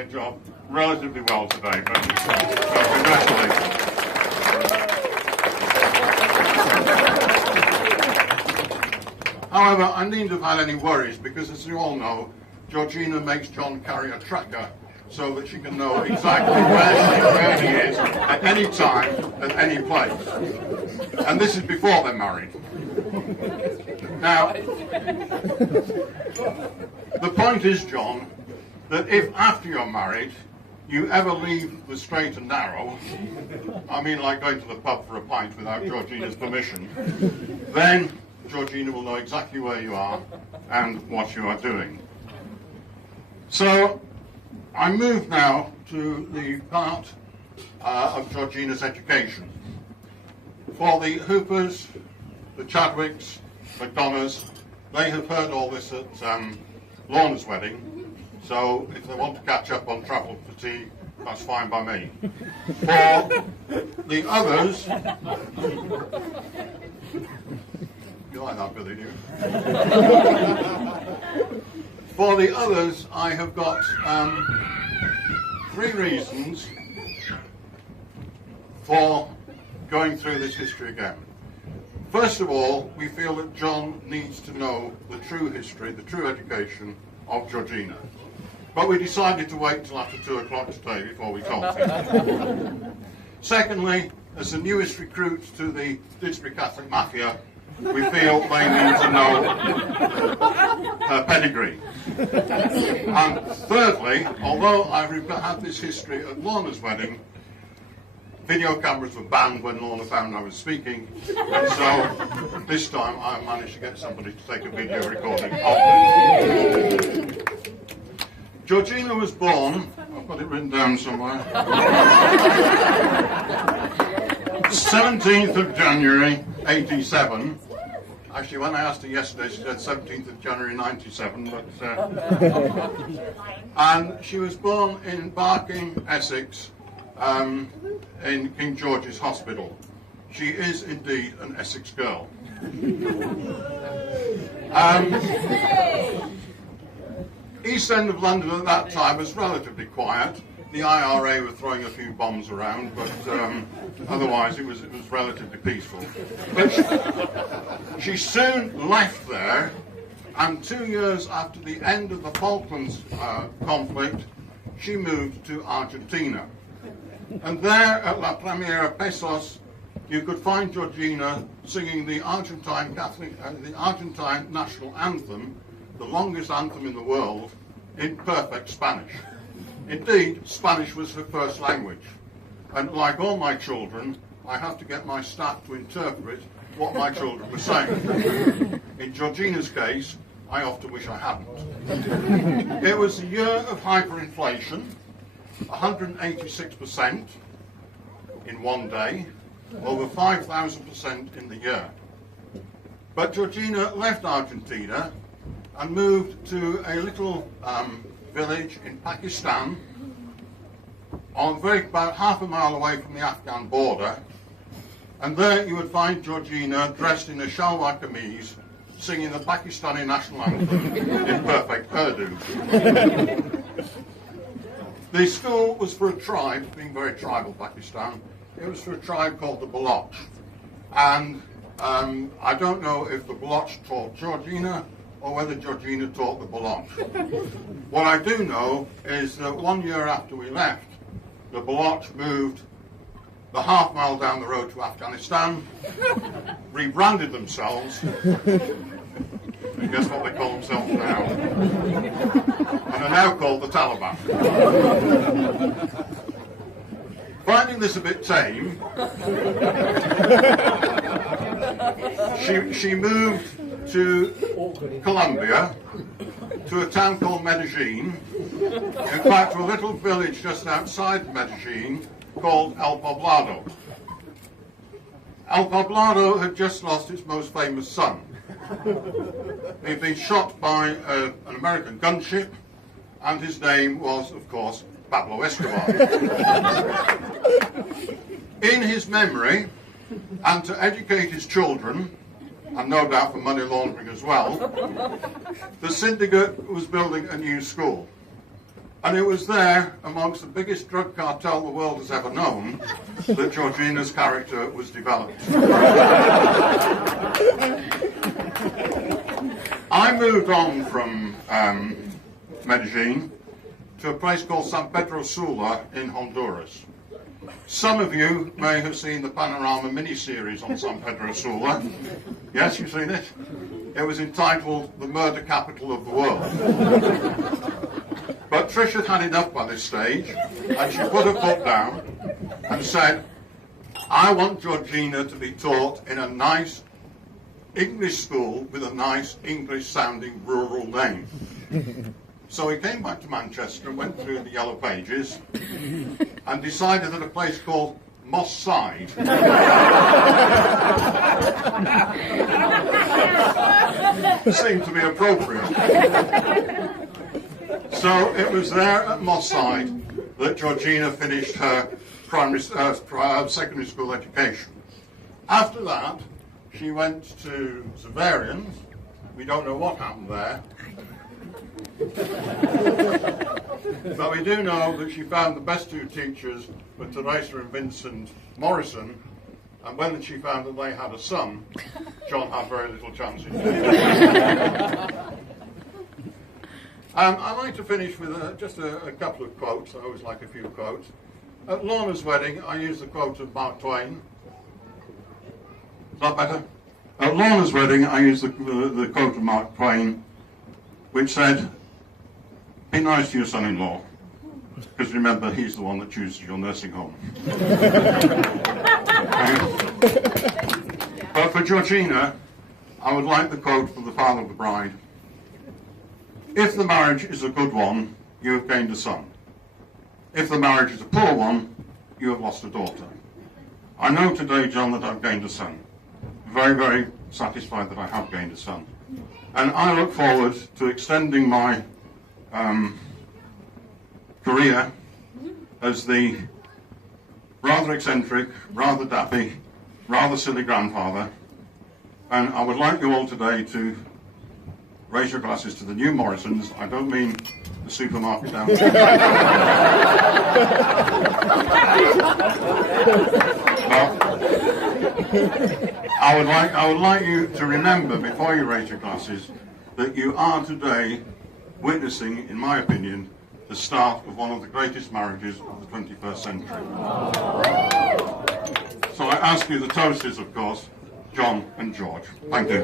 their job relatively well today, but congratulations. However, I needn't have had any worries because, as you all know, Georgina makes John carry a tracker so that she can know exactly where he is at any time, at any place. And this is before they're married. Now, the point is, John, that if after you're married, you ever leave the straight and narrow, I mean like going to the pub for a pint without Georgina's permission, then Georgina will know exactly where you are and what you are doing. So, I move now to the part of Georgina's education. For the Hoopers, the Chadwicks, McDonoughs, they have heard all this at Lorna's wedding, so if they want to catch up on travel fatigue, that's fine by me. For the others, you like that, Billy, do you? For the others, I have got 3 reasons for going through this history again. First of all, we feel that John needs to know the true history, the true education of Georgina. But we decided to wait till after 2 o'clock today before we told him. Secondly, as the newest recruit to the Didsbury Catholic Mafia, we feel they need to know her pedigree. And thirdly, although I had this history at Lorna's wedding, video cameras were banned when Lorna found I was speaking, and so this time I managed to get somebody to take a video recording of it. Georgina was born, I've got it written down somewhere, 17th of January, 87. Actually, when I asked her yesterday, she said 17th of January 97, but and she was born in Barking, Essex, in King George's Hospital. She is indeed an Essex girl. East End of London at that time was relatively quiet. The IRA were throwing a few bombs around, but otherwise it was relatively peaceful. But she soon left there, and 2 years after the end of the Falklands conflict, she moved to Argentina. And there at La Primera Pesos, you could find Georgina singing the Argentine national anthem, the longest anthem in the world, in perfect Spanish. Indeed, Spanish was her first language. And like all my children, I have to get my staff to interpret what my children were saying. In Georgina's case, I often wish I hadn't. It was a year of hyperinflation, 186% in one day, over 5,000% in the year. But Georgina left Argentina and moved to a little village in Pakistan, about half a mile away from the Afghan border, and there you would find Georgina dressed in a shalwar kameez, singing the Pakistani national anthem in perfect Urdu. The school was for a tribe, being very tribal Pakistan, it was for a tribe called the Baloch. And I don't know if the Baloch taught Georgina or whether Georgina taught the Baloch. What I do know is that 1 year after we left, the Baloch moved the half mile down the road to Afghanistan, rebranded themselves, and guess what they call themselves now? And are now called the Taliban. Finding this a bit tame, she moved to Colombia, to a town called Medellin, in fact to a little village just outside Medellin called El Poblado. El Poblado had just lost its most famous son. He'd been shot by an American gunship, and his name was, of course, Pablo Escobar. In his memory, and to educate his children, and no doubt for money laundering as well, the syndicate was building a new school. And it was there, amongst the biggest drug cartel the world has ever known, that Georgina's character was developed. I moved on from Medellin to a place called San Pedro Sula in Honduras. Some of you may have seen the Panorama miniseries on San Pedro Sula. Yes, you've seen it? It was entitled The Murder Capital of the World. But Trish had had enough by this stage, and she put her foot down and said, I want Georgina to be taught in a nice English school with a nice English-sounding rural name. So he came back to Manchester and went through the yellow pages and decided that a place called Moss Side seemed to be appropriate. So it was there at Moss Side that Georgina finished her secondary school education. After that, she went to Zavarians. We don't know what happened there. But we do know that she found the best two teachers were Teresa and Vincent Morrison, and when she found that they had a son, John had very little chance in it. I'd like to finish with just a couple of quotes. I always like a few quotes. At Lorna's wedding, I used the quote of Mark Twain. Is that better? At Lorna's wedding, I used the quote of Mark Twain, which said, be nice to your son-in-law, because remember, he's the one that chooses your nursing home. But for Georgina, I would like the quote from the father of the bride. If the marriage is a good one, you have gained a son. If the marriage is a poor one, you have lost a daughter. I know today, John, that I've gained a son. Very, very satisfied that I have gained a son. And I look forward to extending my career as the rather eccentric, rather daffy, rather silly grandfather. And I would like you all today to raise your glasses to the new Morrisons. I don't mean the supermarket down there. I would like you to remember, before you raise your glasses, that you are today witnessing, in my opinion, the start of one of the greatest marriages of the 21st century. So I ask you, the toast is, of course, John and George. Thank you.